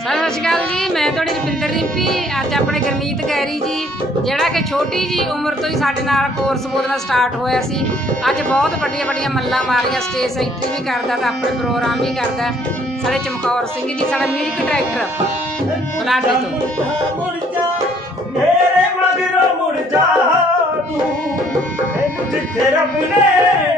ਸਤਿ ਸ਼੍ਰੀ ਅਕਾਲ ਜੀ। ਮੈਂ ਤੁਹਾਡੀ ਰੁਪਿੰਦਰ ਰਿੰਪੀ। ਅੱਜ ਆਪਣੇ ਗਰਮੀਤ ਗੈਰੀ ਜੀ, ਜਿਹੜਾ ਕਿ ਛੋਟੀ ਜੀ ਉਮਰ ਤੋਂ ਹੀ ਸਾਡੇ ਨਾਲ ਕੋਰਸ ਬੋਲਣਾ ਸਟਾਰਟ ਹੋਇਆ ਸੀ। ਅੱਜ ਬਹੁਤ ਵੱਡੀਆਂ ਵੱਡੀਆਂ ਮੱਲਾਂ ਮਾਰੀਆਂ ਸਟੇਜ ਸੈਕਟਰੀ ਵੀ ਕਰਦਾ ਤਾਂ ਆਪਣੇ ਪ੍ਰੋਗਰਾਮ ਵੀ ਕਰਦਾ। ਸਾਡੇ ਚਮਕੌਰ ਸਿੰਘ ਜੀ, ਸਾਡਾ ਮਿਊਜ਼ਿਕ ਡਾਇਰੈਕਟਰ ਬਲਾਡੇ ਤੋਂ। ਮੇਰੇ ਮਗਰੋਂ ਮੁੜ ਜਾ ਤੂੰ। ਮੈਨੂੰ ਜਿੱਥੇ ਰੱਬ ਨੇ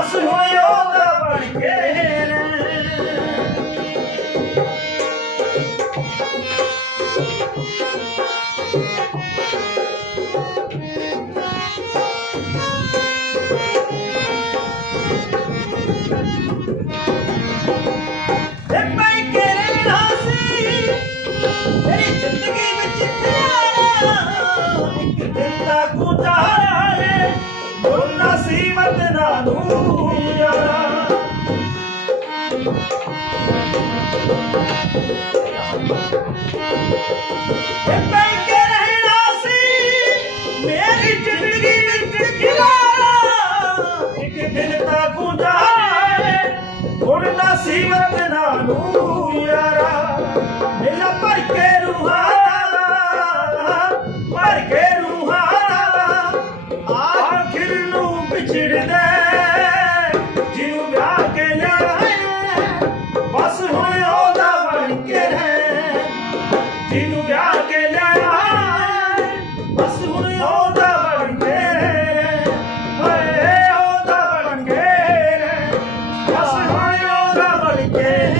ਬਸ ਹੋਏ ਉਹਦਾ ਬਣ ਗਏ ਤੇ ਵਤਨਾ ਨੂੰ ਯਾਰਾ। ਮੇਲਾ ਭਰ ਕੇ ਰੂਹਾਨਾ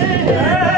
Yeah.